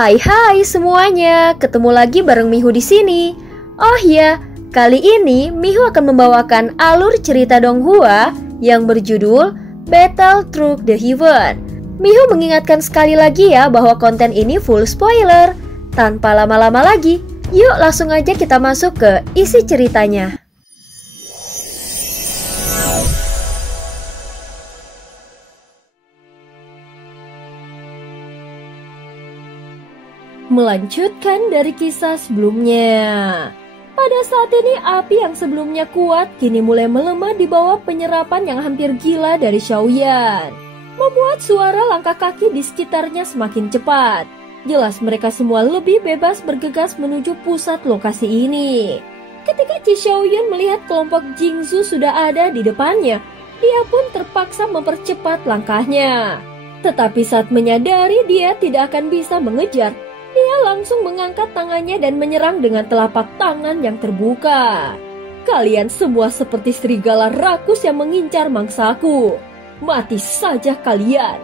Hai semuanya, ketemu lagi bareng Mihu di sini. Oh ya, kali ini Mihu akan membawakan alur cerita Donghua yang berjudul Battle Through the Heaven. Mihu mengingatkan sekali lagi ya bahwa konten ini full spoiler. Tanpa lama-lama lagi, yuk langsung aja kita masuk ke isi ceritanya. Melanjutkan dari kisah sebelumnya. Pada saat ini api yang sebelumnya kuat kini mulai melemah di bawah penyerapan yang hampir gila dari Xiaoyan, membuat suara langkah kaki di sekitarnya semakin cepat. Jelas mereka semua lebih bebas bergegas menuju pusat lokasi ini. Ketika Qi Xiaoyun melihat kelompok Jingzhu sudah ada di depannya, dia pun terpaksa mempercepat langkahnya. Tetapi saat menyadari dia tidak akan bisa mengejar, dia langsung mengangkat tangannya dan menyerang dengan telapak tangan yang terbuka. Kalian semua seperti serigala rakus yang mengincar mangsaku. Mati saja kalian,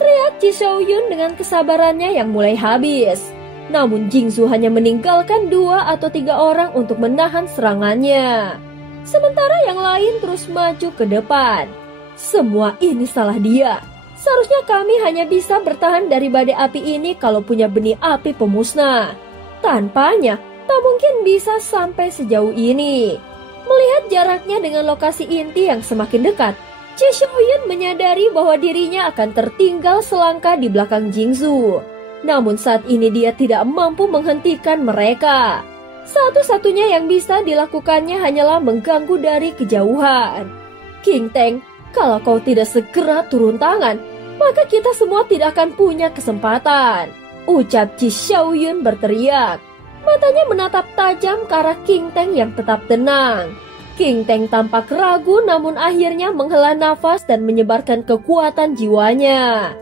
teriak Qi Xiaoyun dengan kesabarannya yang mulai habis. Namun Jingzhu hanya meninggalkan 2 atau 3 orang untuk menahan serangannya. Sementara yang lain terus maju ke depan. Semua ini salah dia. Seharusnya kami hanya bisa bertahan dari badai api ini kalau punya benih api pemusnah. Tanpanya, tak mungkin bisa sampai sejauh ini. Melihat jaraknya dengan lokasi inti yang semakin dekat, Qi Xiaoyun menyadari bahwa dirinya akan tertinggal selangkah di belakang Jingzhu. Namun saat ini dia tidak mampu menghentikan mereka. Satu-satunya yang bisa dilakukannya hanyalah mengganggu dari kejauhan. King Teng, kalau kau tidak segera turun tangan, maka kita semua tidak akan punya kesempatan, ucap Qi Xiaoyun berteriak. Matanya menatap tajam ke arah King Teng yang tetap tenang. King Teng tampak ragu namun akhirnya menghela nafas dan menyebarkan kekuatan jiwanya.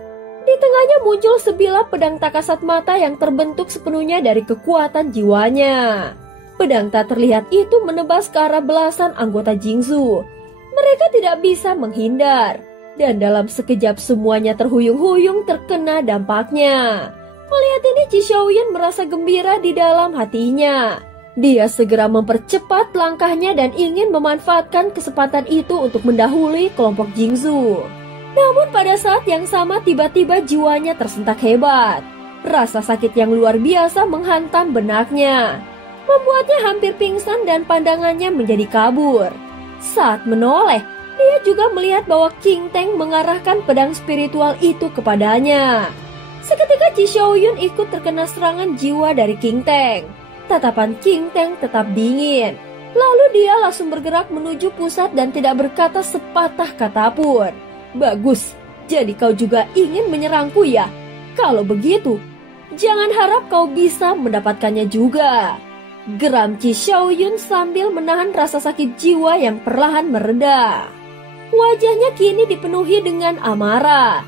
Di tengahnya muncul sebilah pedang tak kasat mata yang terbentuk sepenuhnya dari kekuatan jiwanya. Pedang tak terlihat itu menebas ke arah belasan anggota Jingzhu. Mereka tidak bisa menghindar, dan dalam sekejap semuanya terhuyung-huyung terkena dampaknya. Melihat ini Qi Xiaoyun merasa gembira di dalam hatinya. Dia segera mempercepat langkahnya dan ingin memanfaatkan kesempatan itu untuk mendahului kelompok Jingzhu. Namun pada saat yang sama tiba-tiba jiwanya tersentak hebat. Rasa sakit yang luar biasa menghantam benaknya, membuatnya hampir pingsan dan pandangannya menjadi kabur. Saat menoleh, dia juga melihat bahwa King Teng mengarahkan pedang spiritual itu kepadanya. Seketika Qi Xiaoyun ikut terkena serangan jiwa dari King Teng. Tatapan King Teng tetap dingin. Lalu dia langsung bergerak menuju pusat dan tidak berkata sepatah kata pun. Bagus, jadi kau juga ingin menyerangku ya? Kalau begitu, jangan harap kau bisa mendapatkannya juga, geram Qi Xiaoyun sambil menahan rasa sakit jiwa yang perlahan mereda. Wajahnya kini dipenuhi dengan amarah.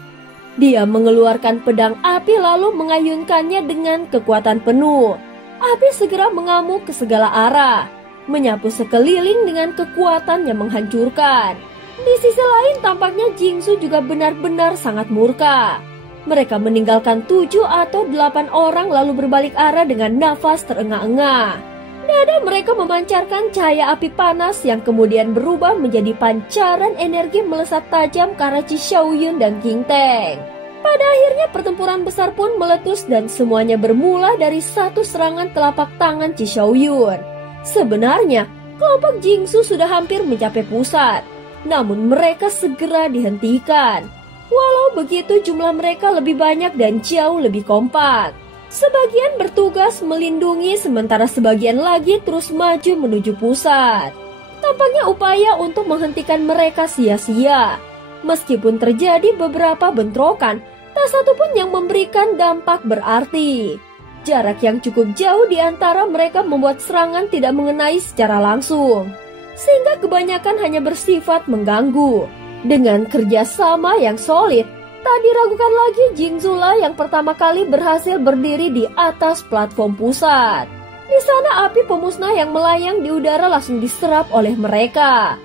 Dia mengeluarkan pedang api lalu mengayunkannya dengan kekuatan penuh. Api segera mengamuk ke segala arah, menyapu sekeliling dengan kekuatan yang menghancurkan. Di sisi lain tampaknya Jingzhu juga benar-benar sangat murka. Mereka meninggalkan 7 atau 8 orang lalu berbalik arah dengan nafas terengah-engah. Dada mereka memancarkan cahaya api panas yang kemudian berubah menjadi pancaran energi melesat tajam ke arah Qi Xiaoyun dan King Teng. Pada akhirnya pertempuran besar pun meletus dan semuanya bermula dari satu serangan telapak tangan Qi Xiaoyun. Sebenarnya, kelompok Jingzhu sudah hampir mencapai pusat, namun mereka segera dihentikan. Walau begitu jumlah mereka lebih banyak dan jauh lebih kompak. Sebagian bertugas melindungi sementara sebagian lagi terus maju menuju pusat. Tampaknya upaya untuk menghentikan mereka sia-sia. Meskipun terjadi beberapa bentrokan, tak satu pun yang memberikan dampak berarti. Jarak yang cukup jauh di antara mereka membuat serangan tidak mengenai secara langsung, sehingga kebanyakan hanya bersifat mengganggu. Dengan kerjasama yang solid, tak diragukan lagi Jingzhu lah yang pertama kali berhasil berdiri di atas platform pusat. Di sana api pemusnah yang melayang di udara langsung diserap oleh mereka.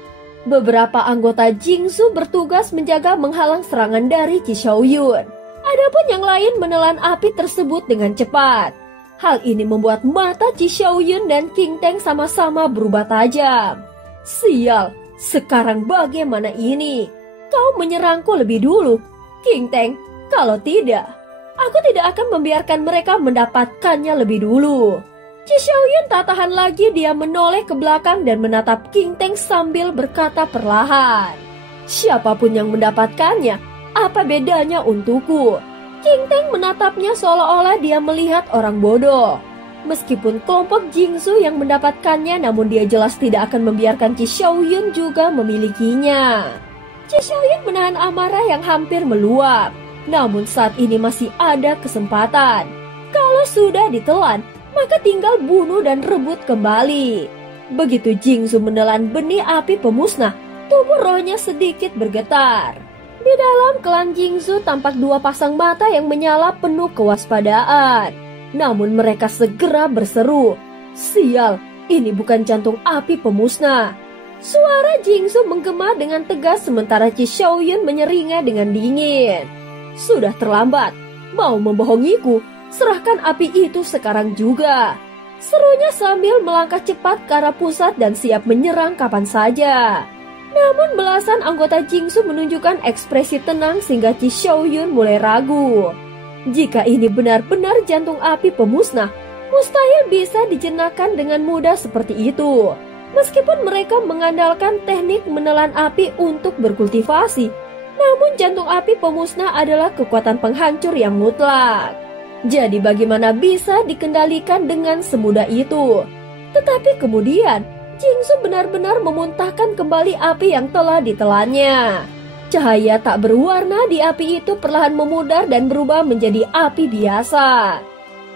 Beberapa anggota Jingzhu bertugas menjaga menghalang serangan dari Qi Xiaoyun. Adapun yang lain menelan api tersebut dengan cepat. Hal ini membuat mata Qi Xiaoyun dan King Teng sama-sama berubah tajam. Sial, sekarang bagaimana ini? Kau menyerangku lebih dulu, King Teng. Kalau tidak, aku tidak akan membiarkan mereka mendapatkannya lebih dulu. Qi Xiaoyun tak tahan lagi, dia menoleh ke belakang dan menatap King Teng sambil berkata perlahan. Siapapun yang mendapatkannya, apa bedanya untukku? King Teng menatapnya seolah-olah dia melihat orang bodoh. Meskipun kelompok Jingsu yang mendapatkannya, namun dia jelas tidak akan membiarkan Qi Xiaoyun juga memilikinya. Qi Xiaoyun menahan amarah yang hampir meluap. Namun saat ini masih ada kesempatan. Kalau sudah ditelan, maka tinggal bunuh dan rebut kembali. Begitu Jingsu menelan benih api pemusnah, tubuh rohnya sedikit bergetar. Di dalam klan Jingsu tampak dua pasang mata yang menyala penuh kewaspadaan. Namun mereka segera berseru, sial, ini bukan jantung api pemusnah. Suara Jingsu menggema dengan tegas sementara Qi Xiaoyun menyeringai dengan dingin. Sudah terlambat, mau membohongiku, serahkan api itu sekarang juga. Serunya sambil melangkah cepat ke arah pusat dan siap menyerang kapan saja. Namun belasan anggota Jingsu menunjukkan ekspresi tenang sehingga Qi Xiaoyun mulai ragu. Jika ini benar-benar jantung api pemusnah, mustahil bisa dijenakkan dengan mudah seperti itu. Meskipun mereka mengandalkan teknik menelan api untuk berkultivasi, namun jantung api pemusnah adalah kekuatan penghancur yang mutlak. Jadi bagaimana bisa dikendalikan dengan semudah itu? Tetapi kemudian Jingsu benar-benar memuntahkan kembali api yang telah ditelannya. Cahaya tak berwarna di api itu perlahan memudar dan berubah menjadi api biasa.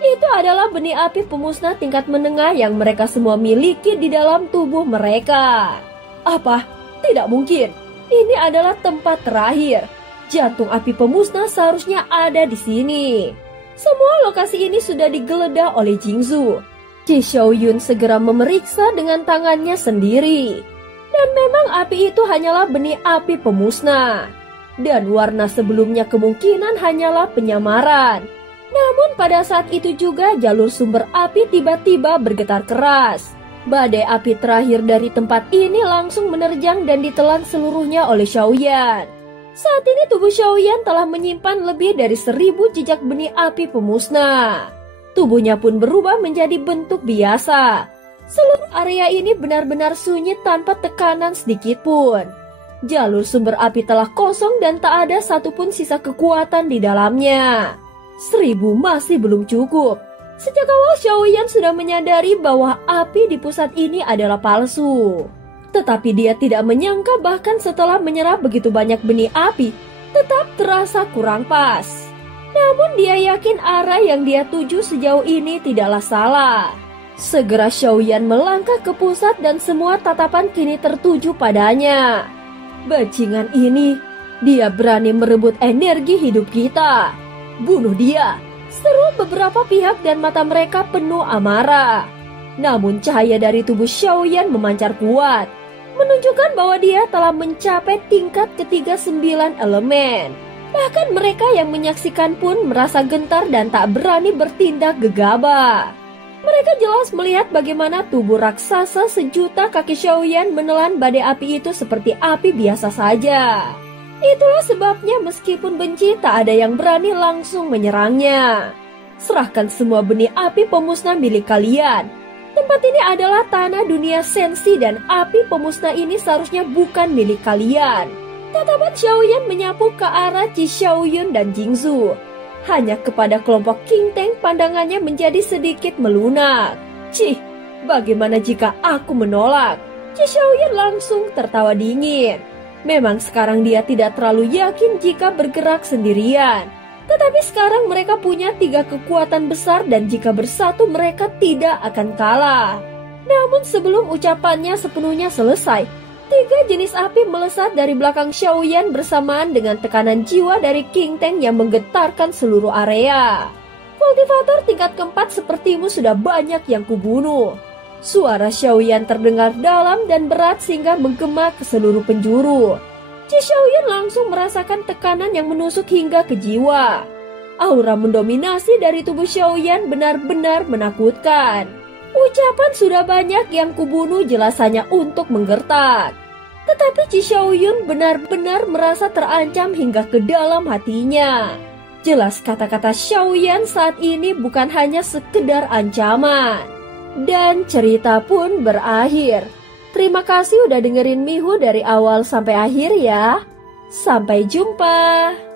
Itu adalah benih api pemusnah tingkat menengah yang mereka semua miliki di dalam tubuh mereka. Apa? Tidak mungkin. Ini adalah tempat terakhir. Jantung api pemusnah seharusnya ada di sini. Semua lokasi ini sudah digeledah oleh Jingsu. Qi Xiaoyun segera memeriksa dengan tangannya sendiri. Dan memang api itu hanyalah benih api pemusnah. Dan warna sebelumnya kemungkinan hanyalah penyamaran. Namun pada saat itu juga jalur sumber api tiba-tiba bergetar keras. Badai api terakhir dari tempat ini langsung menerjang dan ditelan seluruhnya oleh Xiaoyan. Saat ini tubuh Xiaoyan telah menyimpan lebih dari 1000 jejak benih api pemusnah. Tubuhnya pun berubah menjadi bentuk biasa. Seluruh area ini benar-benar sunyi tanpa tekanan sedikit pun. Jalur sumber api telah kosong dan tak ada satupun sisa kekuatan di dalamnya. 1000 masih belum cukup. Sejak awal Xiaoyan sudah menyadari bahwa api di pusat ini adalah palsu. Tetapi dia tidak menyangka bahkan setelah menyerap begitu banyak benih api, tetap terasa kurang pas. Namun dia yakin arah yang dia tuju sejauh ini tidaklah salah. Segera Xiaoyan melangkah ke pusat dan semua tatapan kini tertuju padanya. Bajingan ini, dia berani merebut energi hidup kita. Bunuh dia, seru beberapa pihak dan mata mereka penuh amarah. Namun cahaya dari tubuh Xiaoyan memancar kuat, menunjukkan bahwa dia telah mencapai tingkat ketiga 9 elemen. Bahkan mereka yang menyaksikan pun merasa gentar dan tak berani bertindak gegabah. Mereka jelas melihat bagaimana tubuh raksasa sejuta kaki Xiaoyan menelan badai api itu seperti api biasa saja. Itulah sebabnya meskipun benci tak ada yang berani langsung menyerangnya. Serahkan semua benih api pemusnah milik kalian. Tempat ini adalah tanah dunia sensi dan api pemusnah ini seharusnya bukan milik kalian. Tatapan Xiaoyan menyapu ke arah Qi Xiaoyun dan Jingsu. Hanya kepada kelompok King Teng pandangannya menjadi sedikit melunak. Cih, bagaimana jika aku menolak? Qi Xiaoyan langsung tertawa dingin. Memang sekarang dia tidak terlalu yakin jika bergerak sendirian. Tetapi sekarang mereka punya 3 kekuatan besar dan jika bersatu mereka tidak akan kalah. Namun sebelum ucapannya sepenuhnya selesai, 3 jenis api melesat dari belakang Xiaoyan bersamaan dengan tekanan jiwa dari King Teng yang menggetarkan seluruh area. Kultivator tingkat keempat sepertimu sudah banyak yang kubunuh. Suara Xiaoyan terdengar dalam dan berat sehingga menggema ke seluruh penjuru. Qi Xiaoyan langsung merasakan tekanan yang menusuk hingga ke jiwa. Aura mendominasi dari tubuh Xiaoyan benar-benar menakutkan. Ucapan sudah banyak yang kubunuh jelas hanya untuk menggertak. Tetapi Ji Xiaoyun benar-benar merasa terancam hingga ke dalam hatinya. Jelas kata-kata Xiaoyan saat ini bukan hanya sekedar ancaman. Dan cerita pun berakhir. Terima kasih udah dengerin Mihu dari awal sampai akhir ya. Sampai jumpa.